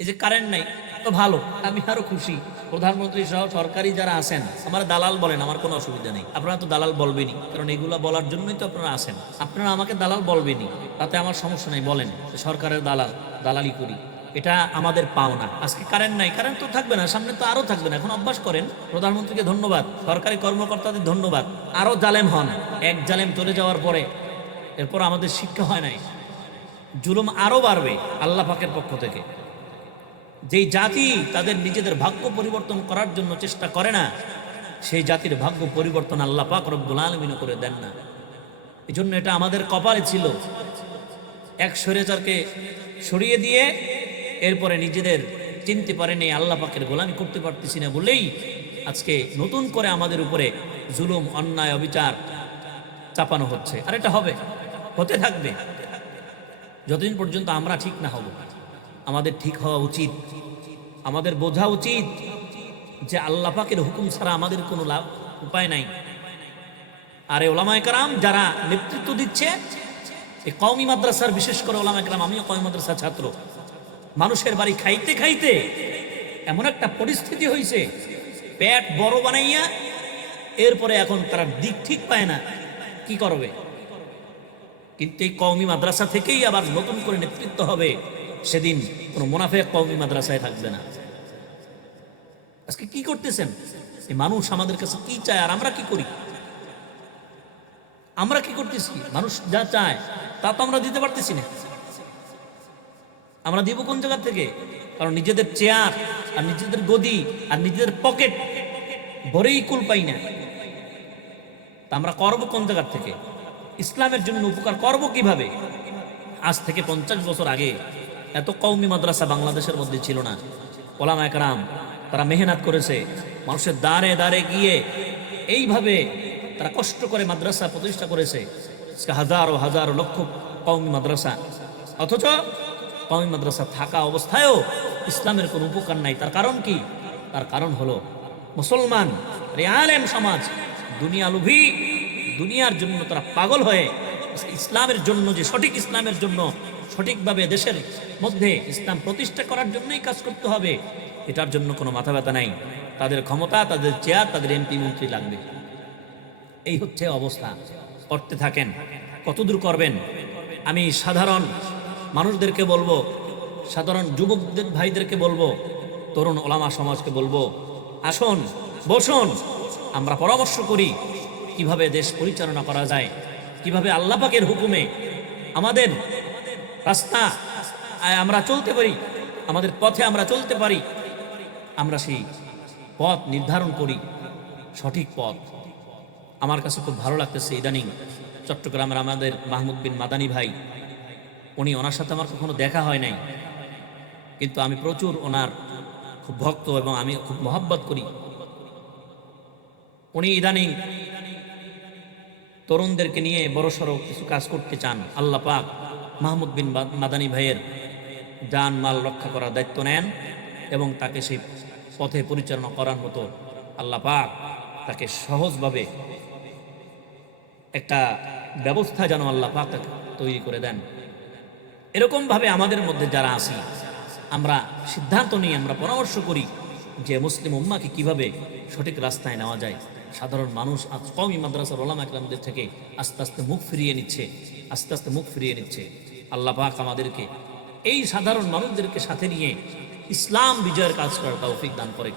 এই যে কারেন্ট নাই তো ভালো, আমি আরো খুশি। প্রধানমন্ত্রী সহ সরকারি যারা আছেন, আমার দালাল বলেন, আমার কোনো অসুবিধা নেই। আপনারা তো দালাল বলবেনই, কারণ এগুলা বলার জন্যই তো আপনারা আছেন। আপনারা আমাকে দালাল বলবেনই, তাতে আমার সমস্যা নেই, বলেন সরকারের দালাল, দালালি করি, এটা আমাদের পাওনা। আজকে কারেন্ট নাই, কারেন্ট তো থাকবে না, সামনে তো আরো থাকবে না। এখন অভ্যাস করেন। প্রধানমন্ত্রীকে ধন্যবাদ, সরকারি কর্মকর্তাদের ধন্যবাদ। আরো জালেম হন। এক জালেম চলে যাওয়ার পরে এরপর আমাদের শিক্ষা হয় নাই, জুলুম আরো বাড়বে আল্লাহ পাকের পক্ষ থেকে। যেই জাতি তাদের নিজেদের ভাগ্য পরিবর্তন করার জন্য চেষ্টা করে না, সেই জাতির ভাগ্য পরিবর্তন আল্লাহ পাক রব্বুল আলামিন করে দেন না। এই জন্য এটা আমাদের কপালে ছিল। এক স্বৈরাচারকে সরিয়ে দিয়ে এরপরে নিজেদের চিনতে পারেনি, আল্লাহ পাকের গোলামি করতে পারতেছি না বলেই আজকে নতুন করে আমাদের উপরে জুলুম, অন্যায়, অবিচার চাপানো হচ্ছে। আর এটা হবে, হতে থাকবে যতদিন পর্যন্ত আমরা ঠিক না হব। আমাদের ঠিক হওয়া উচিত, আমাদের বোঝা উচিত যে আল্লাহ পাকের হুকুম ছাড়া আমাদের কোনো লাভ উপায় নাই। আর এই ওলামায়ে কেরাম যারা নেতৃত্ব দিচ্ছে, এই কওমি মাদ্রাসার বিশেষ করে ওলামায়ে কেরাম, আমিও কওমি মাদ্রাসার ছাত্র, মানুষের বাড়ি খাইতে খাইতে এমন একটা পরিস্থিতি হয়েছে, পেট বড় বানাইয়া এরপরে এখন তারা দিক ঠিক পায় না কি করবে। কিন্তু এই কওমি মাদ্রাসা থেকেই আবার নতুন করে নেতৃত্ব হবে, সেদিন কোনো মুনাফিক কওমি মাদ্রাসায় থাকবে না। আজকে কি করতেছেন এই মানুষ, আমাদের কাছে কি চায় আর আমরা কি করি? আমরা কি করতেছি? মানুষ যা চায় তা তো আমরা দিতে পারতেছি না। আমরা দিব কোন জায়গা থেকে? কারণ নিজেদের চেয়ার আর নিজেদের গদি আর নিজেদের পকেট ভরেই কুল পাই না। তা আমরা করবো কোন জায়গা থেকে? ইসলামের জন্য উপকার করব কিভাবে? আজ থেকে 50 বছর আগে এত কওমি মাদ্রাসা বাংলাদেশের মধ্যে ছিল না। ওলামায়ে কেরাম তারা মেহনত করেছে, মানুষের দ্বারে দ্বারে গিয়ে এইভাবে তারা কষ্ট করে মাদ্রাসা প্রতিষ্ঠা করেছে। হাজারো হাজারো লক্ষ কওমি মাদ্রাসা, অথচ কওমি মাদ্রাসা থাকা অবস্থায়ও ইসলামের কোনো উপকার নাই। তার কারণ কি? তার কারণ হলো মুসলমান আলেম সমাজ দুনিয়া লোভী, দুনিয়ার জন্য তারা পাগল হয়ে ইসলামের জন্য, যে সঠিক ইসলামের জন্য সঠিকভাবে দেশের মধ্যে ইসলাম প্রতিষ্ঠা করার জন্যই কাজ করতে হবে, এটার জন্য কোনো মাথা ব্যথা নাই। তাদের ক্ষমতা, তাদের চেয়ার, তাদের এমপি মন্ত্রী লাগবে। এই হচ্ছে অবস্থা। করতে থাকেন, কতদূর করবেন? আমি সাধারণ মানুষদেরকে বলবো, সাধারণ যুবকদের ভাইদেরকে বলবো, তরুণ ওলামা সমাজকে বলবো, আসুন বসুন, আমরা পরামর্শ করি কিভাবে দেশ পরিচালনা করা যায়, কিভাবে আল্লাহ পাকের হুকুমে আমাদের রাস্তা আমরা চলতে পারি, আমাদের পথে আমরা চলতে পারি। আমরা সেই পথ নির্ধারণ করি, সঠিক পথ। আমার কাছে খুব ভালো লাগতেছে ইদানিং চট্টগ্রামের আমাদের মাহমুদ বিন মাদানী ভাই, ওনার সাথে আমার কখনো দেখা হয় নাই, কিন্তু আমি প্রচুর ওনার খুব ভক্ত এবং আমি খুব মহব্বত করি। উনি ইদানিং তরুণদেরকে নিয়ে বড়সড় কিছু কাজ করতে চান। আল্লাহ পাক মাহমুদ বিন মাদানী ভাইয়ের জান মাল রক্ষা করার দায়িত্ব নেন এবং তাকে সেই পথে পরিচালনা করার মতো আল্লাহ পাক তাকে সহজভাবে একটা ব্যবস্থা যেন আল্লাহ পাক তাকে তৈরি করে দেন। এরকমভাবে আমাদের মধ্যে যারা আছি, আমরা সিদ্ধান্ত নিই, আমরা পরামর্শ করি যে মুসলিম উম্মাকে কিভাবে সঠিক রাস্তায় নেওয়া যায়। সাধারণ মানুষ আজ কওমি মাদ্রাসার ওলামায়ে কেরামদের থেকে আস্তে আস্তে মুখ ফিরিয়ে নিচ্ছে, আস্তে আস্তে মুখ ফিরিয়ে নিচ্ছে। আল্লাহ পাক আমাদেরকে এই সাধারণ মানুষদেরকে সাথে নিয়ে ইসলাম বিজয়ের কাজ করার তৌফিক দান করে।